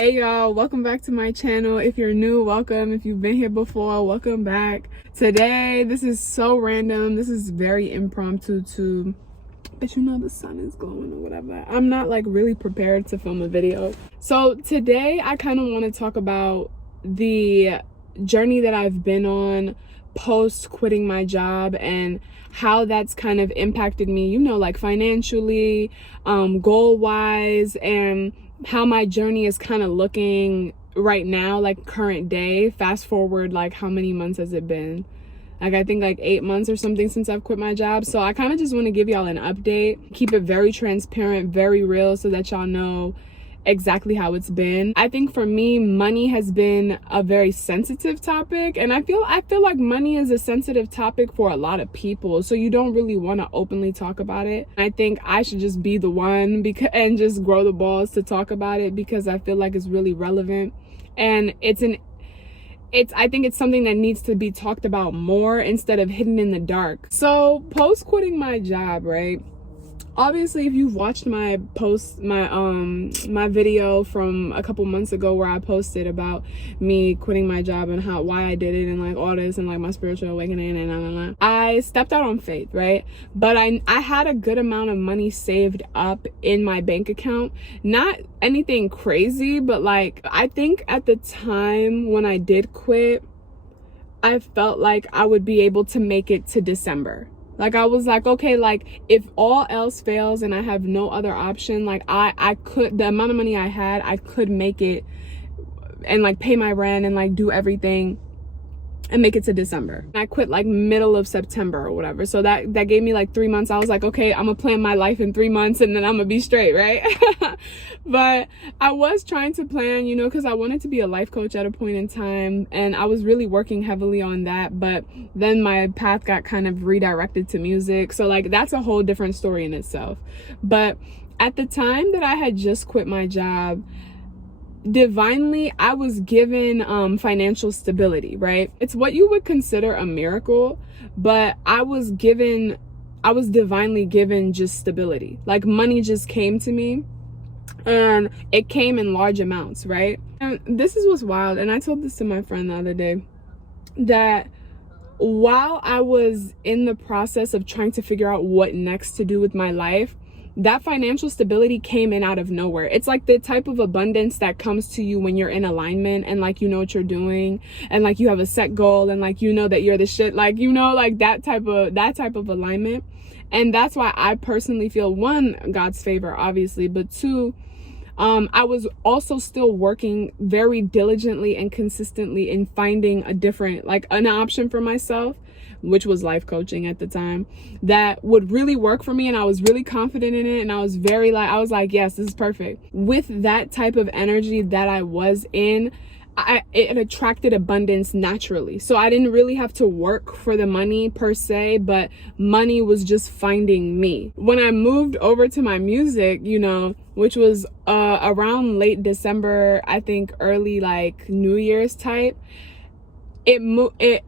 Hey y'all, welcome back to my channel. If you're new, welcome. If you've been here before, welcome back. Today, this is so random. This is very impromptu too. But you know the sun is glowing or whatever. I'm not like really prepared to film a video. So today I kind of want to talk about the journey that I've been on post quitting my job and how that's kind of impacted me, you know, like financially, goal wise, and how my journey is kind of looking right now, like current day. Fast forward, like how many months has it been? Like I think like 8 months or something since I've quit my job. So I kind of just want to give y'all an update, keep it very transparent, very real, so that y'all know exactly how it's been. I think for me, money has been a very sensitive topic, and I feel like money is a sensitive topic for a lot of people, so you don't really want to openly talk about it. I think I should just be the one and just grow the balls to talk about it, because I feel like it's really relevant, and I think it's something that needs to be talked about more instead of hidden in the dark. So post quitting my job, right? Obviously, if you've watched my video from a couple months ago where I posted about me quitting my job and why I did it and like all this and like my spiritual awakening and I stepped out on faith, right? But I had a good amount of money saved up in my bank account. Not anything crazy, but like I think at the time when I did quit, I felt like I would be able to make it to December. Like I was like, okay, like if all else fails and I have no other option, like I could, the amount of money I had, I could make it and like pay my rent and like do everything and make it to December. I quit like middle of September or whatever. So that gave me like 3 months. I was like, okay, I'm gonna plan my life in 3 months and then I'm gonna be straight, right? But I was trying to plan, you know, because I wanted to be a life coach at a point in time, and I was really working heavily on that. But then my path got kind of redirected to music. So like that's a whole different story in itself. But at the time that I had just quit my job, divinely I was given financial stability, right? It's what you would consider a miracle, but I was divinely given just stability. Like money just came to me, and it came in large amounts, right? And this is what's wild, and I told this to my friend the other day, that while I was in the process of trying to figure out what next to do with my life, that financial stability came in out of nowhere. It's like the type of abundance that comes to you when you're in alignment and like you know what you're doing and like you have a set goal and like you know that you're the shit, like you know, like that type of alignment. And that's why I personally feel, one, God's favor obviously, but two, I was also still working very diligently and consistently in finding a different, like an option for myself, which was life coaching at the time, that would really work for me. And I was really confident in it. And I was like, yes, this is perfect. With that type of energy that I was in, it attracted abundance naturally. So I didn't really have to work for the money per se, but money was just finding me. When I moved over to my music, you know, which was around late December, I think early like New Year's type, the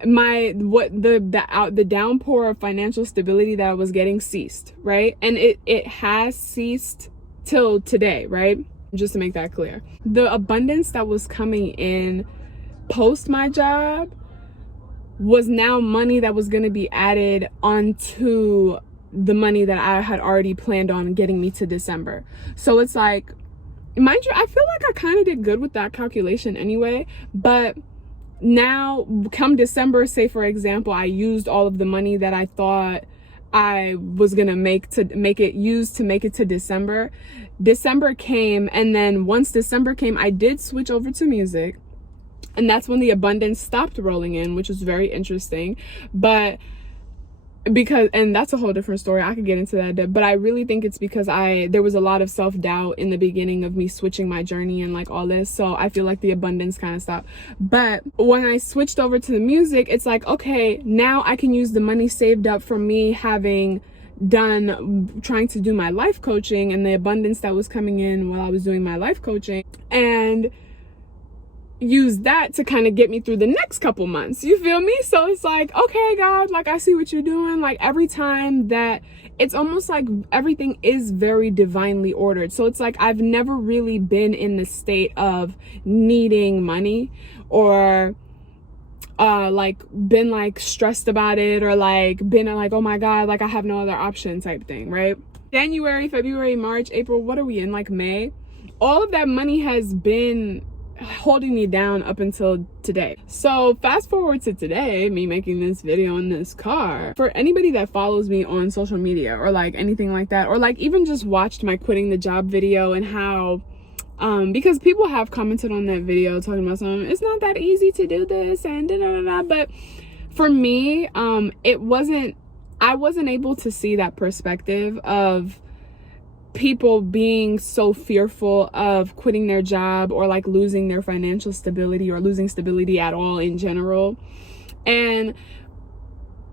downpour of financial stability that I was getting ceased, right? And it has ceased till today, right? Just to make that clear. The abundance that was coming in post my job was now money that was going to be added onto the money that I had already planned on getting me to December. So it's like, mind you, I feel like I kind of did good with that calculation anyway, but now come December, say for example, I used all of the money that I thought I was gonna make it to December. December came, and then once December came, I did switch over to music, and that's when the abundance stopped rolling in, which was very interesting. But and that's a whole different story, I could get into that, but I really think it's because there was a lot of self-doubt in the beginning of me switching my journey and like all this, so I feel like the abundance kind of stopped. But when I switched over to the music, it's like, okay, now I can use the money saved up from me having trying to do my life coaching and the abundance that was coming in while I was doing my life coaching, and use that to kind of get me through the next couple months. You feel me? So it's like, okay, God, like I see what you're doing. Like every time that it's almost like everything is very divinely ordered. So it's like I've never really been in the state of needing money or like been like stressed about it or like been like, oh my God, like I have no other option type thing, right? January, February, March, April, what are we in, like May? All of that money has been holding me down up until today. So fast forward to today, me making this video in this car. For anybody that follows me on social media or like anything like that, or like even just watched my quitting the job video and how because people have commented on that video talking about something, it's not that easy to do this and da da da da. But for me, I wasn't able to see that perspective of people being so fearful of quitting their job or like losing their financial stability or losing stability at all in general. And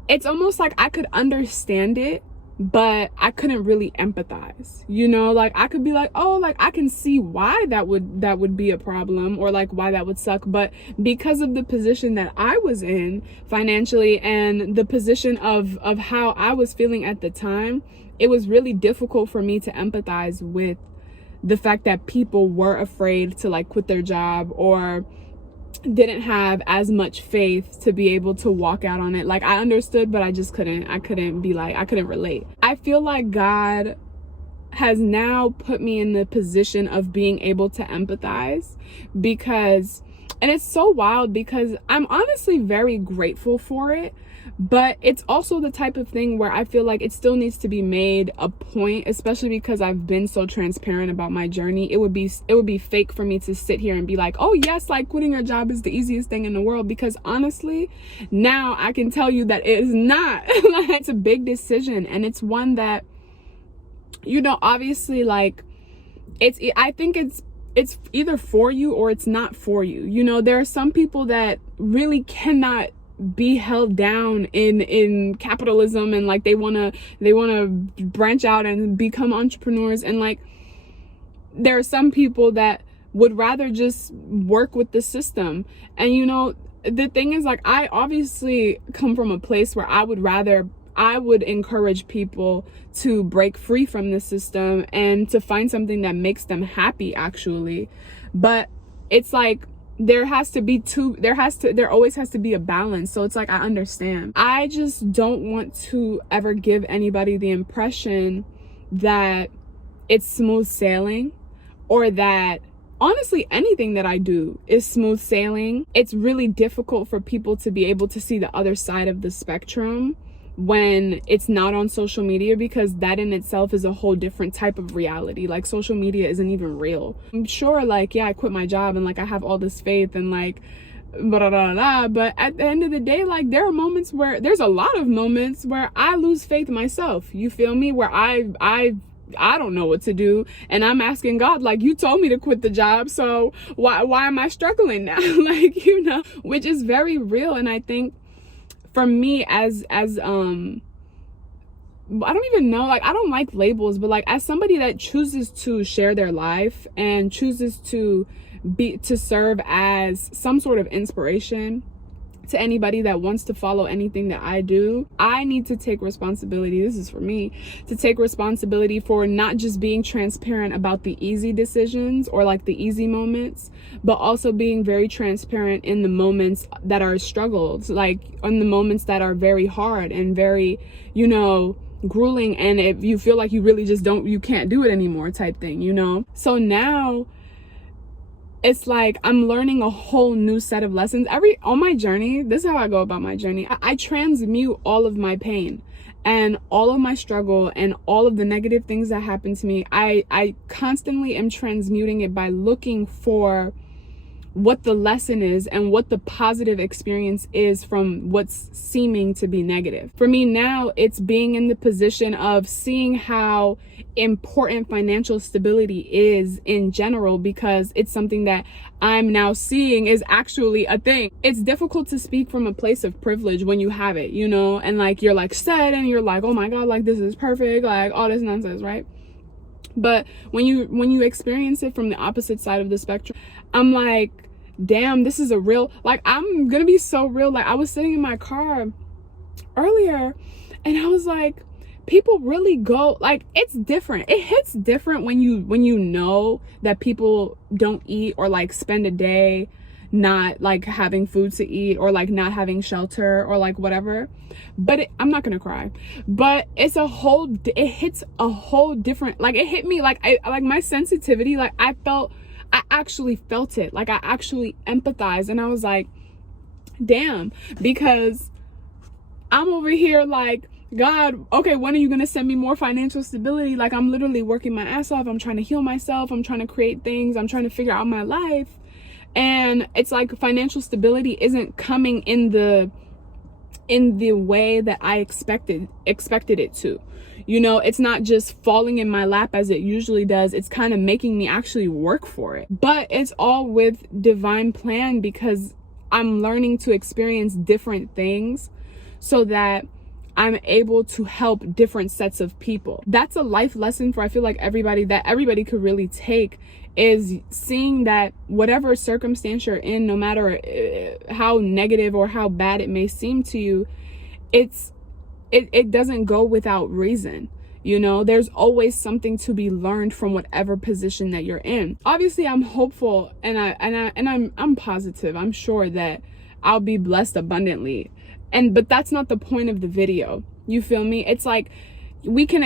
it's almost like I could understand it, but I couldn't really empathize, you know? Like I could be like, oh, like I can see why that would be a problem or like why that would suck. But because of the position that I was in financially and the position of how I was feeling at the time, it was really difficult for me to empathize with the fact that people were afraid to like quit their job or didn't have as much faith to be able to walk out on it. Like I understood, but I just couldn't relate. I feel like God has now put me in the position of being able to empathize because, and it's so wild because I'm honestly very grateful for it. But it's also the type of thing where I feel like it still needs to be made a point, especially because I've been so transparent about my journey. It would be fake for me to sit here and be like, oh yes, like quitting your job is the easiest thing in the world, because honestly, now I can tell you that it is not. Like, it's a big decision, and it's one that, you know, obviously, like I think it's either for you or it's not for you. You know, there are some people that really cannot be held down in capitalism, and like they want to branch out and become entrepreneurs, and like there are some people that would rather just work with the system. And you know, the thing is, like, I obviously come from a place where I would encourage people to break free from the system and to find something that makes them happy, actually. But it's like there always has to be a balance. So it's like, I understand. I just don't want to ever give anybody the impression that it's smooth sailing, or that honestly anything that I do is smooth sailing. It's really difficult for people to be able to see the other side of the spectrum when it's not on social media, because that in itself is a whole different type of reality. Like, social media isn't even real. I'm sure, like, yeah, I quit my job and like I have all this faith and like blah, blah, blah, blah, but at the end of the day, like, there's a lot of moments where I lose faith myself. You feel me? Where I don't know what to do, and I'm asking God, like, you told me to quit the job, so why am I struggling now? Like, you know, which is very real. And I think for me, as I don't even know, like, I don't like labels, but like, as somebody that chooses to share their life and chooses to serve as some sort of inspiration to anybody that wants to follow anything that I do, I need to take responsibility. This is for me, to take responsibility for not just being transparent about the easy decisions or like the easy moments, but also being very transparent in the moments that are struggles, like on the moments that are very hard and very, you know, grueling, and if you feel like you really just you can't do it anymore type thing, you know? So now it's like I'm learning a whole new set of lessons on my journey. This is how I go about my journey. I transmute all of my pain and all of my struggle and all of the negative things that happen to me. I constantly am transmuting it by looking for what the lesson is and what the positive experience is from what's seeming to be negative. For me now, it's being in the position of seeing how important financial stability is in general, because it's something that I'm now seeing is actually a thing. It's difficult to speak from a place of privilege when you have it, you know, and like you're like set and you're like, oh my God, like this is perfect, like all this nonsense, right? But when you experience it from the opposite side of the spectrum, I'm like, damn, this is a real, like, I'm gonna be so real. Like, I was sitting in my car earlier and I was like, people really go, like, it's different. It hits different when you know that people don't eat or like spend a day not like having food to eat or like not having shelter or like whatever. But I'm not gonna cry, but it hits a whole different, like, it hit me, like, like my sensitivity, like I actually felt it, like I actually empathized, and I was like, damn, because I'm over here like, God, okay, when are you gonna send me more financial stability? Like, I'm literally working my ass off. I'm trying to heal myself. I'm trying to create things. I'm trying to figure out my life. And it's like financial stability isn't coming in the way that I expected it to. You know, it's not just falling in my lap as it usually does. It's kind of making me actually work for it. But it's all with divine plan, because I'm learning to experience different things so that I'm able to help different sets of people. That's a life lesson for, I feel like, everybody, that everybody could really take, is seeing that whatever circumstance you're in, no matter how negative or how bad it may seem to you, it doesn't go without reason. You know, there's always something to be learned from whatever position that you're in. Obviously, I'm hopeful and I'm positive. I'm sure that I'll be blessed abundantly. But that's not the point of the video. You feel me? It's like we can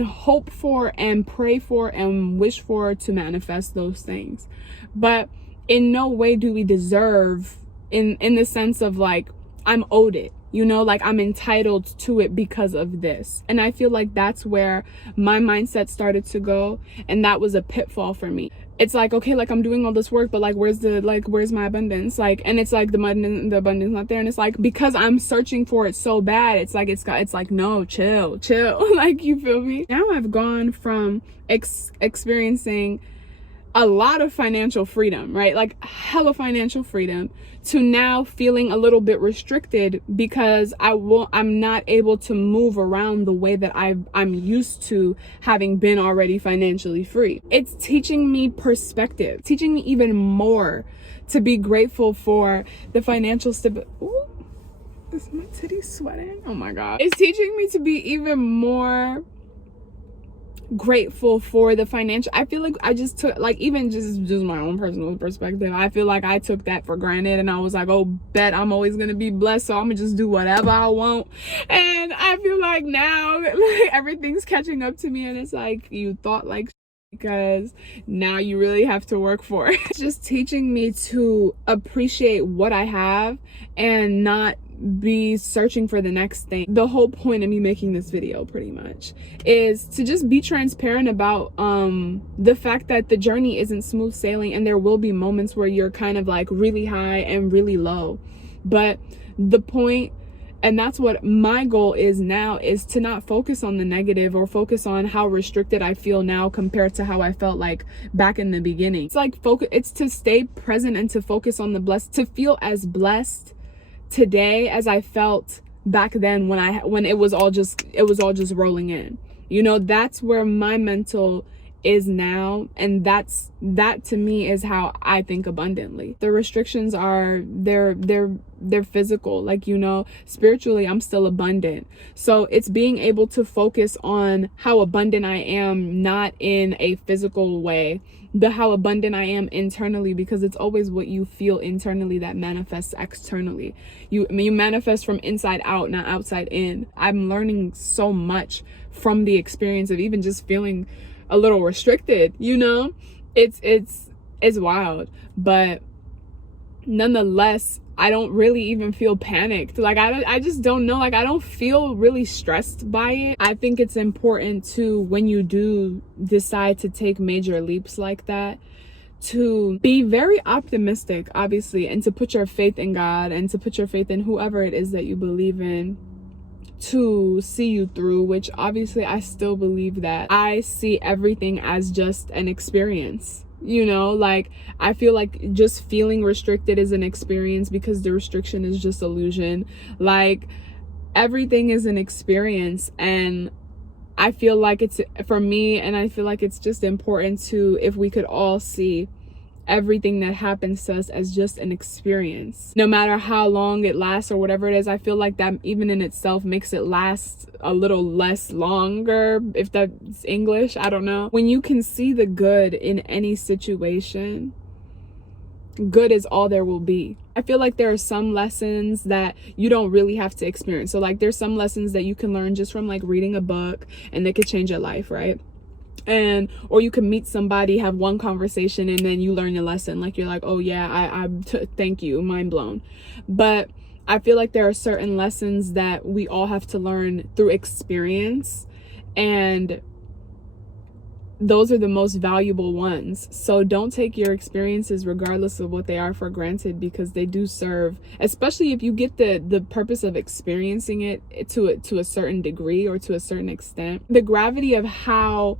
hope for and pray for and wish for to manifest those things. But in no way do we deserve, in the sense of like, I'm owed it. You know, like I'm entitled to it because of this. And I feel like that's where my mindset started to go. And that was a pitfall for me. It's like, okay, like I'm doing all this work, but like, where's my abundance? Like, and it's like the abundance not there. And it's like, because I'm searching for it so bad, it's like, no, chill. Like, you feel me? Now I've gone from experiencing a lot of financial freedom, right? Like hella financial freedom, to now feeling a little bit restricted because I'm not able to move around the way that I'm used to, having been already financially free. It's teaching me perspective, teaching me even more to be grateful for the financial stability. Ooh, is my titty sweating? Oh my God. It's teaching me to be even more grateful for the financial. I feel like I just took, like, even just my own personal perspective, I feel like I took that for granted, and I was like, oh, bet I'm always gonna be blessed, so I'm gonna just do whatever I want. And I feel like now, like, everything's catching up to me, and it's like, you thought like, because now you really have to work for it. It's just teaching me to appreciate what I have and not be searching for the next thing. The whole point of me making this video, pretty much, is to just be transparent about the fact that the journey isn't smooth sailing, and there will be moments where you're kind of like really high and really low. But the point, and that's what my goal is now, is to not focus on the negative or focus on how restricted I feel now compared to how I felt like back in the beginning. It's like it's to stay present and to focus on the blessed, to feel as blessed today as I felt back then when it was all just rolling in. You know, that's where my mental is now, and that to me is how I think abundantly. The restrictions are they're physical, like, you know, spiritually I'm still abundant, so it's being able to focus on how abundant I am, not in a physical way, but how abundant I am internally, because it's always what you feel internally that manifests externally. You manifest from inside out, not outside in. I'm learning so much from the experience of even just feeling a little restricted, you know. It's wild, but nonetheless, I don't really even feel panicked. Like, I just don't know, like, I don't feel really stressed by it. I think it's important to, when you do decide to take major leaps like that, to be very optimistic, obviously, and to put your faith in God, and to put your faith in whoever it is that you believe in to see you through, which obviously I still believe that. I see everything as just an experience, you know. Like, I feel like just feeling restricted is an experience, because the restriction is just illusion. Like, everything is an experience, and I feel like it's, for me, and I feel like it's just important to, if we could all see everything that happens to us as just an experience, no matter how long it lasts or whatever it is. I feel like that even in itself makes it last a little less longer, if that's English, I don't know. When you can see the good in any situation, good is all there will be. I feel like there are some lessons that you don't really have to experience. So like there's some lessons that you can learn just from like reading a book, and they could change your life, right? And or you can meet somebody, have one conversation, and then you learn a lesson. Like you're like, oh yeah, thank you, mind blown. But I feel like there are certain lessons that we all have to learn through experience, and those are the most valuable ones. So don't take your experiences, regardless of what they are, for granted, because they do serve, especially if you get the purpose of experiencing it to a certain degree or to a certain extent. The gravity of how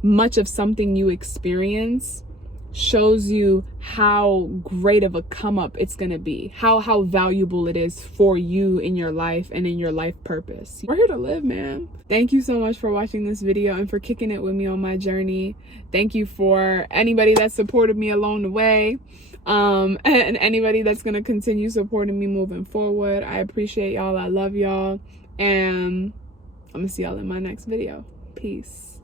much of something you experience shows you how great of a come up it's gonna be, how valuable it is for you in your life and in your life purpose. We're here to live, man. Thank you so much for watching this video and for kicking it with me on my journey. Thank you for anybody that supported me along the way, and anybody that's gonna continue supporting me moving forward. I appreciate y'all. I love y'all, and I'm gonna see y'all in my next video. Peace.